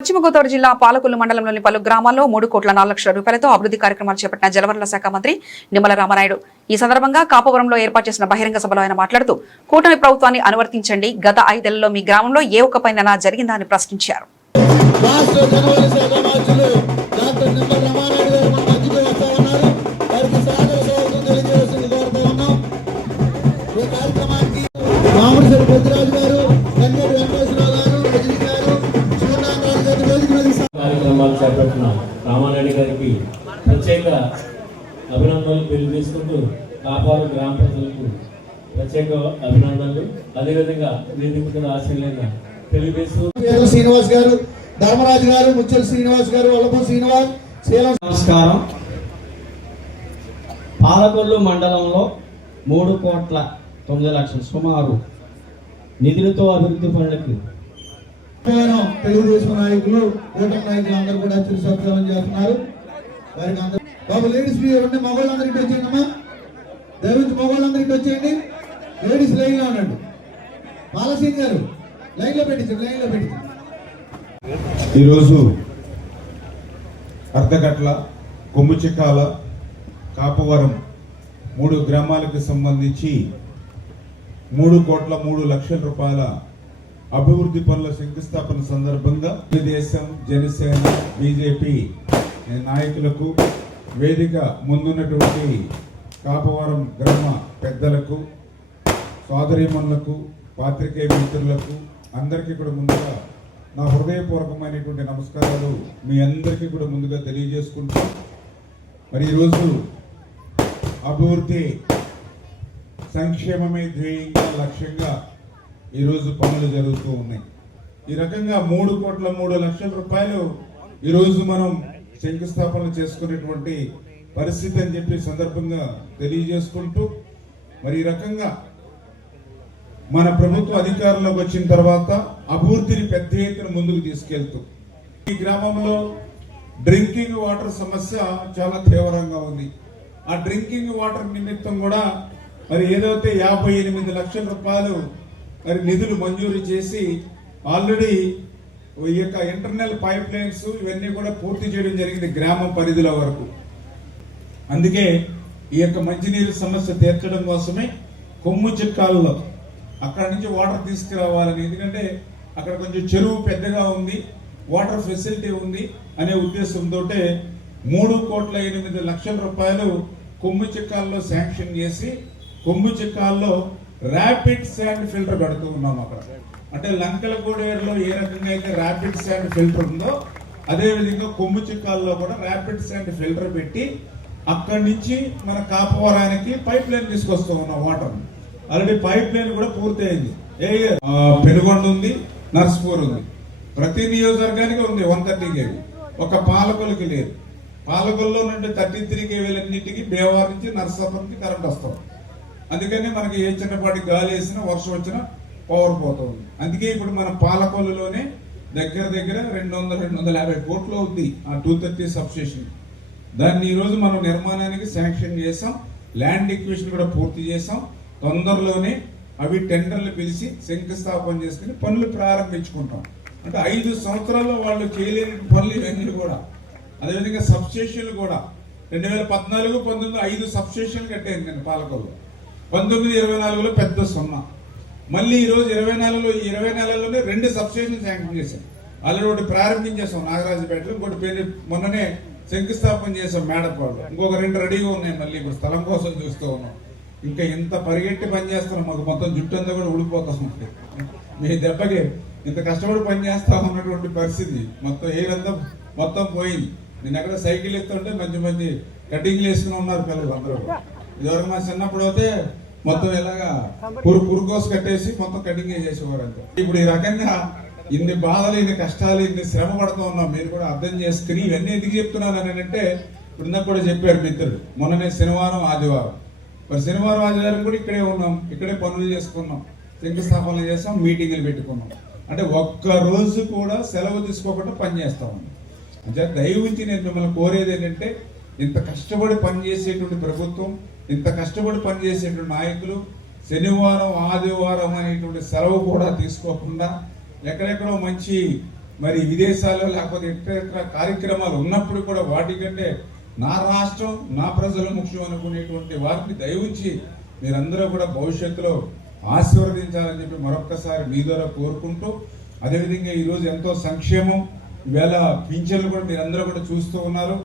పశ్చిమ గోదావరి జిల్లా పాలకొల్లు మండలంలోని పలు గ్రామాల్లో 3 కోట్ల 4 లక్షల రూపాయలతో అభివృద్ధి కార్యక్రమాలు చేపట్టిన జలవనరుల శాఖ మంత్రి నిమ్మల రామానాయుడు ఈ సందర్భంగా కాపవరంలో ఏర్పాటు చేసిన బహిరంగ సభలో ఆయన మాట్లాడుతూ కూటమి ప్రభుత్వాన్ని అనువర్తించండి, గత 5 ఏళ్లలో మీ గ్రామంలో ఏ ఒక్క పైన జరిగిందా అని ప్రశ్నించారు. కార్యక్రమాలు చేపట్టిన రామానాయుడు గారికి ప్రత్యేక అభినందనలు తెలియజేసుకుంటూ కాపాడు గ్రామ ప్రజలకు ప్రత్యేక అభినందనలు, అదేవిధంగా వేదిక ఆశీర్వాదంగా తెలియజేస్తూ శ్రీనివాస్ గారు, ధర్మరాజు గారు, ముచ్చల్ శ్రీనివాస్ గారు, వల్లభూ శ్రీనివాస్. నమస్కారం. పాలకొల్లు మండలంలో 3 కోట్ల 9 లక్షల సుమారు నిధులతో అభివృద్ధి పనులకు తెలుగుదేశం నాయకులు, కూటమి నాయకులు అందరూ కూడా చిరు సత్కారం చేస్తున్నారు. వారికి అందరూ బాబు లేడీస్ ఉంటే మగవాళ్ళందరికీ వచ్చేయండి అమ్మా, దయవించి మగవాళ్ళందరికీ వచ్చేయండి. లేడీస్ లైన్ లో ఉండండి. పాలసీన్ గారు లైన్ లో పెట్టించండి. ఈరోజు అర్ధగట్ల, కొమ్ముచిక్కాల, కాపవరం 3 గ్రామాలకు సంబంధించి 3 కోట్ల 3 లక్షల రూపాయల అభివృద్ధి పనుల శంకుస్థాపన సందర్భంగా తెలుగుదేశం, జనసేన, బీజేపీ నాయకులకు, వేదిక ముందున్నటువంటి కాపవరం గ్రామ పెద్దలకు, సోదరీమణులకు, పాత్రికేయ మిత్రులకు అందరికీ కూడా ముందుగా నా హృదయపూర్వకమైనటువంటి నమస్కారాలు మీ అందరికీ కూడా ముందుగా తెలియజేసుకుంటూ, మరి ఈరోజు అభివృద్ధి సంక్షేమమే ధ్యేయంగా, లక్ష్యంగా ఈరోజు పనులు జరుగుతూ ఉన్నాయి. ఈ రకంగా 3 కోట్ల 3 లక్షల రూపాయలు ఈరోజు మనం శంకుస్థాపన చేసుకునేటువంటి పరిస్థితి అని చెప్పి సందర్భంగా తెలియజేసుకుంటూ, మరి ఈ రకంగా మన ప్రభుత్వ అధికారంలోకి వచ్చిన తర్వాత అభివృద్ధిని పెద్ద ఎత్తున ముందుకు తీసుకెళ్తూ ఈ గ్రామంలో డ్రింకింగ్ వాటర్ సమస్య చాలా తీవ్రంగా ఉంది. ఆ డ్రింకింగ్ వాటర్ నిమిత్తం కూడా మరి ఏదైతే 58 లక్షల రూపాయలు మరి నిధులు మంజూరు చేసి ఆల్రెడీ ఈ యొక్క ఇంటర్నల్ పైప్ లైన్స్ ఇవన్నీ కూడా పూర్తి చేయడం జరిగింది గ్రామం పరిధిలో వరకు. అందుకే ఈ యొక్క మంచినీరు సమస్య తీర్చడం కోసమే కొమ్ముచిక్కాలలో అక్కడి నుంచి వాటర్ తీసుకురావాలని, ఎందుకంటే అక్కడ కొంచెం చెరువు పెద్దగా ఉంది, వాటర్ ఫెసిలిటీ ఉంది అనే ఉద్దేశంతో 3 కోట్ల 8 లక్షల రూపాయలు కొమ్ముచిక్కాలలో శాంక్షన్ చేసి కొమ్ముచిక్కాలలో ర్యాపిడ్ శాండ్ ఫిల్టర్ పెడుతూ ఉన్నాం. అక్కడ అంటే లంకలగూడేరులో ఏ రకంగా అయితే ర్యాపిడ్ శాండ్ ఫిల్టర్ ఉందో అదేవిధంగా కొమ్ముచిక్కాలలో కూడా ర్యాపిడ్ శాండ్ ఫిల్టర్ పెట్టి అక్కడి నుంచి మన కాపవరానికి పైప్ లైన్ తీసుకొస్తూ ఉన్నాం వాటర్. ఆల్రెడీ పైప్ లైన్ కూడా పూర్తయింది. పెనుగొండ ఉంది, నర్స్పూర్ ఉంది, ప్రతి నియోజకవర్గానికి ఉంది 130 kV. ఒక పాలకొల్లుకి లేదు. పాలకొల్లో నుండి 33 kV అన్నింటికి బేవార్ నుంచి నర్సాపురం నుంచి కరెంట్ వస్తాం. అందుకని మనకి ఏ చిన్నపాటి గాలి వేసినా, వర్షం వచ్చినా పవర్ పోతుంది. అందుకే ఇప్పుడు మన పాలకొల్లులోనే దగ్గర 200-250 కోట్లు అవుతుంది ఆ 230 సబ్స్టేషన్. దాన్ని ఈరోజు మనం నిర్మాణానికి శాంక్షన్ చేసాం, ల్యాండ్ ఎక్విజిషన్ కూడా పూర్తి చేసాం. తొందరలోనే అవి టెండర్లు పిలిచి శంకుస్థాపన చేసుకుని పనులు ప్రారంభించుకుంటాం. అంటే 5 సంవత్సరాల్లో వాళ్ళు చేయలేని పనులు ఇవన్నీ కూడా. అదేవిధంగా సబ్స్టేషన్లు కూడా 2014-19 5 సబ్స్టేషన్లు కట్టాను నేను పాలకొల్లు. 19-24లో పెద్ద 0. మళ్ళీ ఈరోజు 24లో 20 నెలల్లోనే 2 సబ్స్టేషన్ శాంక్షన్ చేశాం. ఆల్రెడీ ఒకటి ప్రారంభించేసాం నాగరాజుపేటలో, ఇంకోటి పేరు మొన్ననే శంకుస్థాపన చేసాం మేడపాడులో, ఇంకొక 2 రెడీగా ఉన్నాయి. మళ్ళీ ఇప్పుడు స్థలం కోసం చూస్తూ ఉన్నాం. ఇంకా ఇంత పరిగెట్టి పని చేస్తున్నాం, మాకు మొత్తం జుట్టు అంతా కూడా ఊడిపోతాం. మీ దెబ్బకి ఇంత కష్టపడి పని చేస్తా ఉన్నటువంటి పరిస్థితి మొత్తం ఏదంతా మొత్తం పోయింది. నేను ఎక్కడ సైకిల్ ఎత్తుంటే మంచి కటింగ్లు వేసుకుని ఉన్నారు పిల్లలు అందరూ. ఇదివరకు మా చిన్నప్పుడు అయితే మొత్తం ఇలాగా పురుకోసు కట్టేసి మొత్తం కటింగ్ చేసేవారు అంతే. ఇప్పుడు ఈ రకంగా ఇన్ని బాధలు, ఇన్ని కష్టాలు, ఇన్ని శ్రమ పడుతూ ఉన్నాం. మీరు కూడా అర్థం చేసుకుని ఇవన్నీ ఎందుకు చెప్తున్నాను అని అంటే, ఇప్పుడు కూడా చెప్పారు మిత్రుడు, మొన్ననే శనివారం ఆదివారం, మరి శనివారం ఆదివారం కూడా ఇక్కడే ఉన్నాం, ఇక్కడే పనులు చేసుకున్నాం, శంకుస్థాపన చేస్తాం, మీటింగులు పెట్టుకున్నాం. అంటే ఒక్క రోజు కూడా సెలవు తీసుకోకుండా పని చేస్తాం. అంటే దయవుంచి నేను మిమ్మల్ని కోరేది ఏంటంటే, ఇంత కష్టపడి పనిచేసేటువంటి ప్రభుత్వం, ఇంత కష్టపడి పనిచేసేటువంటి నాయకులు శనివారం ఆదివారం అనేటువంటి సెలవు కూడా తీసుకోకుండా ఎక్కడెక్కడో మంచి మరి విదేశాల్లో లేకపోతే ఇతర కార్యక్రమాలు ఉన్నప్పుడు కూడా వాటికంటే నా రాష్ట్రం నా ప్రజలు ముఖ్యం అనుకునేటువంటి వారిని దయవుంచి మీరందరూ కూడా భవిష్యత్తులో ఆశీర్వదించాలని చెప్పి మరొక్కసారి మీ ద్వారా కోరుకుంటూ, అదేవిధంగా ఈరోజు ఎంతో సంక్షేమం, ఈవేళ పింఛన్లు కూడా మీరందరూ కూడా చూస్తూ ఉన్నారు.